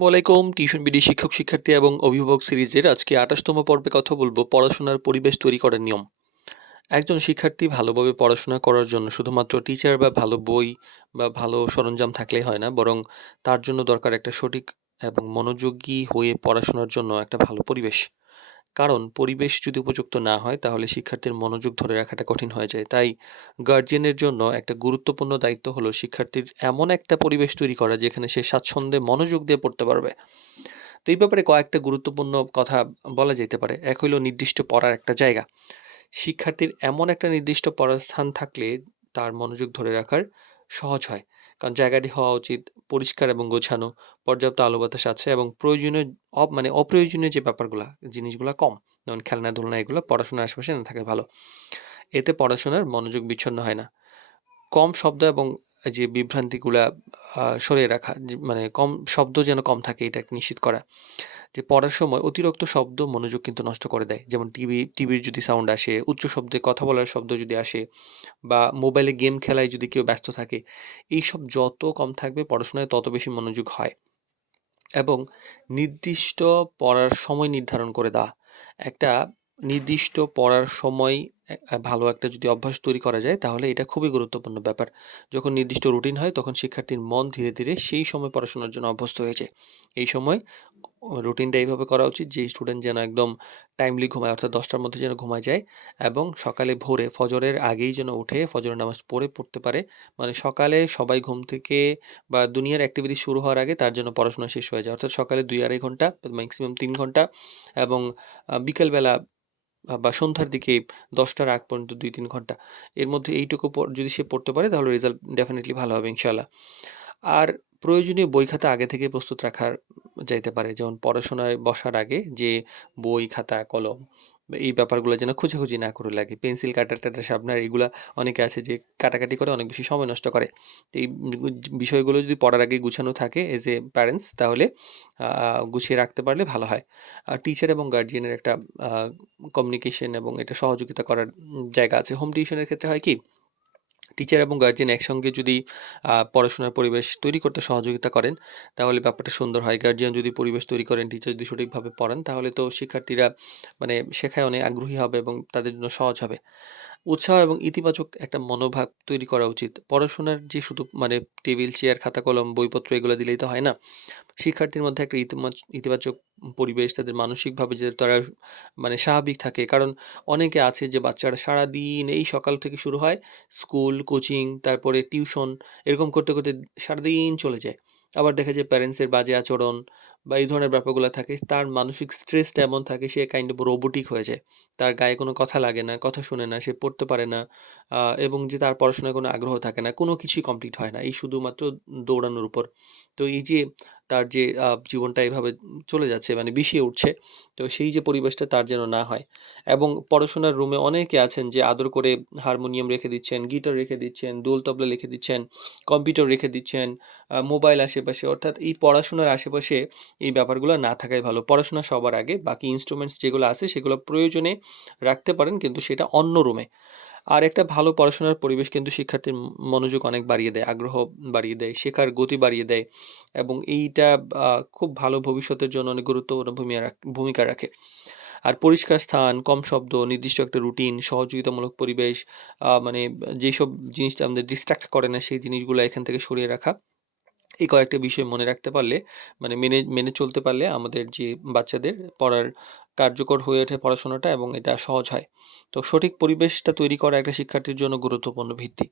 ওয়ালাইকুম tuition BD শিক্ষক শিক্ষার্থী এবং অভিভাবক সিরিজের আজকে ২৮তম পর্বে কথা বলবো পড়াশোনার পরিবেশ তৈরি করার নিয়ম। একজন শিক্ষার্থী ভালোভাবে পড়াশোনা করার জন্য শুধুমাত্র টিচার বা ভালো বই বা ভালো সরঞ্জাম থাকলেই হয় না, বরং তার জন্য দরকার একটা সঠিক এবং মনোযোগী হয়ে পড়াশোনার জন্য একটা ভালো পরিবেশ। কারণ পরিবেশ যদি উপযুক্ত না হয় তাহলে শিক্ষার্থীর মনোযোগ ধরে রাখাটা কঠিন হয়ে যায়। তাই গার্ডিয়ানের জন্য একটা গুরুত্বপূর্ণ দায়িত্ব হলো শিক্ষার্থীর এমন একটা পরিবেশ তৈরি করা যেখানে সে স্বাচ্ছন্দ্যে মনোযোগ দিয়ে পড়তে পারবে। তো এই ব্যাপারে কয়েকটা গুরুত্বপূর্ণ কথা বলা যেতে পারে। এক হইল নির্দিষ্ট পড়ার একটা জায়গা। শিক্ষার্থীর এমন একটা নির্দিষ্ট পড়ার স্থান থাকলে তার মনোযোগ ধরে রাখার সহজ হয়। কারণ জায়গাটি হওয়া উচিত পরিষ্কার এবং গোছানো, পর্যাপ্ত আলো বাতাস আছে এবং প্রয়োজনীয় অপ্রয়োজনীয় যে ব্যাপারগুলা, জিনিসগুলা কম। যেমন খেলনা-ধুলনা এগুলো পড়াশোনার আশেপাশে না থাকাই ভালো। এতে পড়াশোনার মনোযোগ বিচ্ছন্ন হয় না। কম শব্দ এবং এই যে বিভ্রান্তিগুলা সরিয়ে রাখা। মানে কম শব্দ যেন কম থাকে এটা নিশ্চিত করা। যে পড়ার সময় অতিরিক্ত শব্দ মনোযোগ কিন্তু নষ্ট করে দেয়। যেমন টিভির যদি সাউন্ড আসে, উচ্চ শব্দে কথা বলার শব্দ যদি আসে বা মোবাইলে গেম খেলায় যদি কেউ ব্যস্ত থাকে, এইসব যত কম থাকবে পড়াশোনায় তত বেশি মনোযোগ হয়। এবং নির্দিষ্ট পড়ার সময় নির্ধারণ করে দেওয়া। একটা নির্দিষ্ট পড়ার সময় ভালো একটা যদি অভ্যাস তৈরি করা যায় তাহলে এটা খুবই গুরুত্বপূর্ণ ব্যাপার। যখন নির্দিষ্ট রুটিন হয় তখন শিক্ষার্থীর মন ধীরে, ধীরে সেই সময় পড়াশোনার জন্য অভ্যস্ত হয়ে যায়। এই সময় রুটিনটা এইভাবে করা উচিত যে স্টুডেন্ট যেন একদম টাইমলি ঘুমায়, অর্থাৎ ১০টার মধ্যে যেন ঘুমায় যায় এবং সকালে ভোরে ফজরের আগেই যেন উঠে ফজরের নামাজ পড়তে পারে। মানে সকালে সবাই ঘুম থেকে বা দুনিয়ার অ্যাক্টিভিটি শুরু হওয়ার আগে তার জন্য পড়াশোনা শেষ হয়ে যায়। অর্থাৎ সকালে ২-২.৫ ঘন্টা, ম্যাক্সিমাম ৩ ঘন্টা এবং বিকেলবেলা বা সন্ধ্যার দিকে ১০টার আগ পর্যন্ত ২-৩ ঘন্টা। এর মধ্যে এইটুকু যদি সে পড়তে পারে তাহলে রেজাল্ট ডেফিনিটলি ভালো হবে ইনশাআল্লাহ। আর প্রয়োজনীয় বই খাতা আগে থেকে প্রস্তুত রাখার যাইতে পারে। যেমন পড়াশোনায় বসার আগে যে বই, খাতা, কলম এই ব্যাপারগুলো যেন খোঁজাখুঁজি না করে লাগে। পেন্সিল, কাটার-টাটার, শার্পনার এগুলা অনেকে আছে যে কাটাকাটি করে অনেক বেশি সময় নষ্ট করে। তো এই বিষয়গুলো যদি পড়ার আগে গুছানো থাকে এজ এ প্যারেন্টস তাহলে আ গুছিয়ে রাখতে পারলে ভালো হয়। আর টিচার এবং গার্ডিয়ানের একটা আ কমিউনিকেশন এবং এটা সহযোগিতা করার জায়গা আছে। হোম টিউশনের ক্ষেত্রে হয় কি? টিচার এবং গার্জিয়ান একসঙ্গে যদি পড়াশোনার পরিবেশ তৈরি করতে সহযোগিতা করেন, তাহলে ব্যাপারটা সুন্দর হয়। গার্জিয়ান যদি পরিবেশ তৈরি করেন, টিচার যদি সঠিকভাবে পড়ান, তাহলে তো শিক্ষার্থীরা মানে শেখায় অনেক আগ্রহী হবে এবং তাদের জন্য সহজ হবে। উৎসাহ এবং ইতিবাচক একটা মনোভাব তৈরি করা উচিত। পড়াশোনার যে শুধু মানে টেবিল, চেয়ার, খাতা, কলম, বইপত্র এগুলা দিলেই তো হয় না। শিক্ষার্থীর মধ্যে একটা ইতিবাচক পরিবেশ, তাদের মানসিকভাবে যে তারা মানে স্বাভাবিক থাকে। কারণ অনেকে আছে যে বাচ্চারা সারাদিন এই সকাল থেকে শুরু হয় স্কুল, কোচিং, তারপরে টিউশন এরকম করতে, করতে সারাদিন চলে যায়। আবার দেখা যায় প্যারেন্টসের বাজে আচরণ বা এই ধরনের ব্যাপারগুলা থাকে। তার মানসিক স্ট্রেসটা এমন থাকে সে কাইন্ড অফ রোবটিক হয়ে যায়। তার গায়ে কোনো কথা লাগে না, কথা শোনে না, সে পড়তে পারে না এবং যে তার পড়াশোনায় কোনো আগ্রহ থাকে না। কোনো কিছুই কমপ্লিট হয় না। এই শুধুমাত্র দৌড়ানোর উপর। তো এই যে তার যে জীবনটা এভাবে চলে যাচ্ছে মানে বিষিয়ে উঠছে। তো সেই যে পরিবেশটা তার যেন না হয়। এবং পড়াশোনার রুমে অনেকে আছেন যে আদর করে হারমোনিয়াম রেখে দিচ্ছেন, গিটার রেখে দিচ্ছেন, দোল তবলা রেখে দিচ্ছেন, কম্পিউটার রেখে দিচ্ছেন, মোবাইল আশেপাশে। অর্থাৎ এই পড়াশোনার আশেপাশে এই ব্যাপারগুলো না থাকাই ভালো। পড়াশোনা সবার আগে, বাকি ইন্সট্রুমেন্টস যেগুলো আছে সেগুলো প্রয়োজনে রাখতে পারেন কিন্তু সেটা অন্য রুমে। আর একটা ভালো পড়াশোনার পরিবেশ কিন্তু শিক্ষার্থীর মনোযোগ অনেক বাড়িয়ে দেয়, আগ্রহ বাড়িয়ে দেয়, শেখার গতি বাড়িয়ে দেয় এবং এইটা খুব ভালো ভবিষ্যতের জন্য অনেক গুরুত্বপূর্ণ ভূমিকা রাখে। আর পরিষ্কার স্থান, কম শব্দ, নির্দিষ্ট একটা রুটিন, সহযোগিতামূলক পরিবেশ মানে যেসব জিনিসটা আমাদের ডিস্ট্রাক্ট করে না সেই জিনিসগুলা এখান থেকে সরিয়ে রাখা। এই কয়েকটা বিষয় মনে রাখতে পারলে মানে মেনে মেনে চলতে পারলে আমাদের যে বাচ্চাদের পড়ার কার্যকর হয়ে ওঠে পড়াশোনাটা এবং এটা সহজ হয়। তো সঠিক পরিবেশটা তৈরি করা একটা শিক্ষার্থীর জন্য গুরুত্বপূর্ণ ভিত্তি।